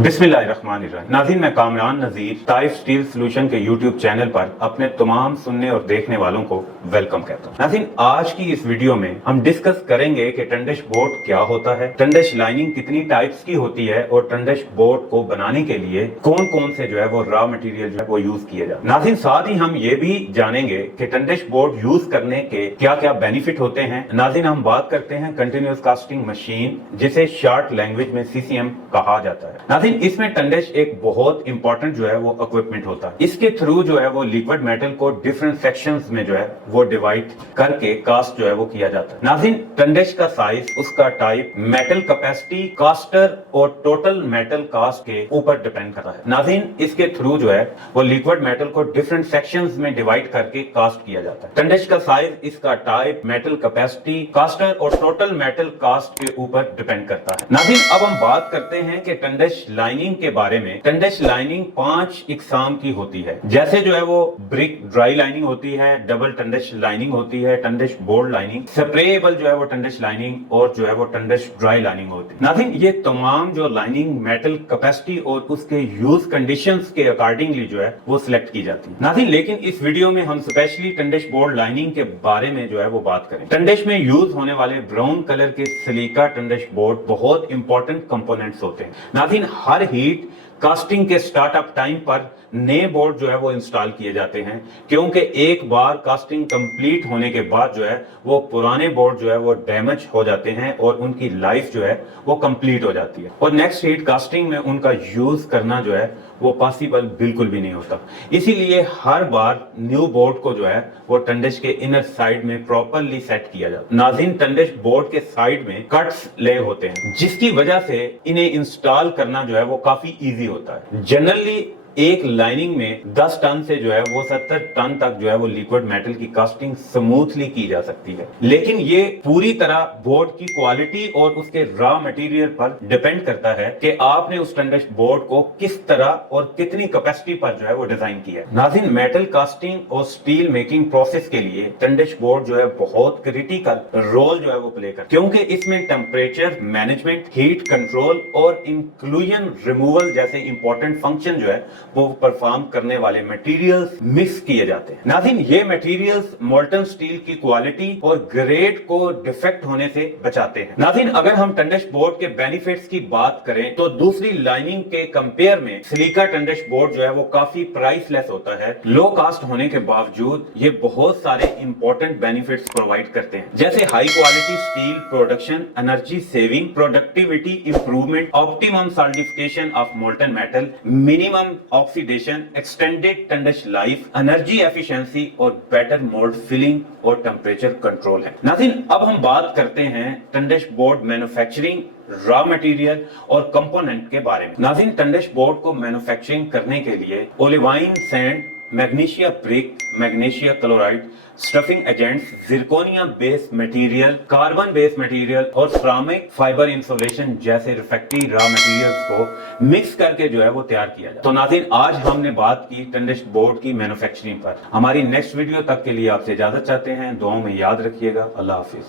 बिस्मिल्लाहिर्रहमानिर्रहीम। नाज़रीन, मैं कामरान नज़ीर ताइफ स्टील सोल्यूशन के यूट्यूब चैनल पर अपने तमाम सुनने और देखने वालों को वेलकम कहता हूँ। नाज़रीन, आज की इस वीडियो में हम डिस्कस करेंगे कि टंडिश बोर्ड क्या होता है, टंडिश लाइनिंग कितनी टाइप्स की होती है और टंडिश बोर्ड को बनाने के लिए कौन कौन से जो है वो रॉ मटेरियल जो है वो यूज किए जाते हैं। नाज़रीन, साथ ही हम ये भी जानेंगे कि टंडिश बोर्ड यूज करने के क्या क्या बेनिफिट होते हैं। नाज़रीन, हम बात करते हैं कंटिन्यूअस कास्टिंग मशीन, जिसे शॉर्ट लैंग्वेज में CCM कहा जाता है। नाज़रीन, इसमें टंडिश एक बहुत इंपॉर्टेंट जो है वो इक्विपमेंट होता है। इसके थ्रू जो है वो लिक्विड मेटल को डिफरेंट सेक्शंस में जो है वो डिवाइड करके कास्ट जो है वो किया जाता है। नाज़रीन, टंडिश का साइज, उसका टाइप, मेटल कैपेसिटी, कास्टर और टोटल मेटल कास्ट के ऊपर डिपेंड करता है। नाज़रीन, इसके थ्रू जो है वो लिक्विड मेटल को डिफरेंट सेक्शंस में डिवाइड करके कास्ट किया जाता है। टंडिश का साइज, इसका टाइप, मेटल कैपेसिटी, कास्टर और टोटल मेटल कास्ट के ऊपर डिपेंड करता है। नाज़रीन, अब हम बात करते हैं कि टंडिश लाइनिंग के बारे में। टंडिश लाइनिंग 5 इकसाम की होती है, जैसे जो है वो ब्रिक ड्राई लाइनिंग होती है, डबल टंडिश लाइनिंग होती है, टंडिश बोर्ड लाइनिंग, स्प्रेएबल जो है वो टंडिश लाइनिंग और जो है वो टंडिश ड्राई लाइनिंग होती है। नाज़रीन, ये तमाम जो लाइनिंग मेटल कैपेसिटी और उसके यूज कंडीशंस के अकॉर्डिंगली जो है वो सिलेक्ट की जाती है। नाज़रीन, लेकिन इस वीडियो में हम स्पेशली टंडिश बोर्ड लाइनिंग के बारे में जो है वो बात करें। टंडिश में यूज होने वाले ब्राउन कलर के सिलिका टंडिश बोर्ड बहुत इंपॉर्टेंट कंपोनेंट्स होते हैं। नाज़रीन, हर हीट कास्टिंग के स्टार्टअप टाइम पर नए बोर्ड जो है वो इंस्टॉल किए जाते हैं, क्योंकि एक बार कास्टिंग कंप्लीट होने के बाद जो है वो पुराने बोर्ड जो है वो डैमेज हो जाते हैं और उनकी लाइफ जो है वो कंप्लीट हो जाती है और नेक्स्ट हीट कास्टिंग में उनका यूज करना जो है वो पॉसिबल बिल्कुल भी नहीं होता। इसीलिए हर बार न्यू बोर्ड को जो है वो टंडिश के इनर साइड में प्रॉपरली सेट किया जाता है। नाज़रीन, टंडिश बोर्ड के साइड में कट्स ले होते हैं, जिसकी वजह से इन्हें इंस्टॉल करना जो है वो काफी इजी होता है। जनरली एक लाइनिंग में 10 टन से जो है वो 70 टन तक जो है वो लिक्विड मेटल की कास्टिंग स्मूथली की जा सकती है, लेकिन ये पूरी तरह बोर्ड की क्वालिटी और उसके रॉ मटेरियल पर डिपेंड करता है कि आपने उस टंडिश बोर्ड को किस तरह और कितनी कैपेसिटी पर जो है वो डिजाइन किया है। नाज़रीन, मेटल कास्टिंग और स्टील मेकिंग प्रोसेस के लिए टंडिश बोर्ड जो है बहुत क्रिटिकल रोल जो है वो प्ले करता है, क्योंकि इसमें टेम्परेचर मैनेजमेंट, हीट कंट्रोल और इंक्लूजन रिमूवल जैसे इंपॉर्टेंट फंक्शन जो है वो परफॉर्म करने वाले मटेरियल्स मिक्स किए जाते हैं। नाज़रीन, ये मटेरियल्स मोल्टन स्टील की क्वालिटी और ग्रेड को डिफेक्ट होने से बचाते हैं। नाज़रीन, अगर हम टंडिश बोर्ड के बेनिफिट्स की बात करें तो दूसरी लाइनिंग के कंपेयर में सिलिका टंडिश बोर्ड जो है वो काफी प्राइसलेस होता है। लो कास्ट होने के बावजूद ये बहुत सारे इंपॉर्टेंट बेनिफिट्स प्रोवाइड करते हैं, जैसे high quality steel production, energy saving, productivity improvement, optimum solidification of molten metal, minimum oxidation, extended tundish life, energy efficiency और बेटर मोल्ड फिलिंग और टेम्परेचर कंट्रोल है। नाज़रीन, अब हम बात करते हैं tundish board manufacturing, raw material और कंपोनेंट के बारे में। नाज़रीन, टंडिश बोर्ड को मैन्युफैक्चरिंग करने के लिए olivine sand, magnesia brick, magnesia chloride, stuffing agents, zirconia based material, carbon based material और सिरेमिक फाइबर इंसुलेशन जैसे रिफ्रैक्टिव रॉ मटेरियल्स को मिक्स करके जो है वो तैयार किया जाए। तो नाज़रीन, आज हमने बात की टंडिश बोर्ड की मैन्युफैक्चरिंग पर। हमारी नेक्स्ट वीडियो तक के लिए आपसे इजाजत चाहते हैं। दुआओं में याद रखिएगा। अल्लाह हाफिज।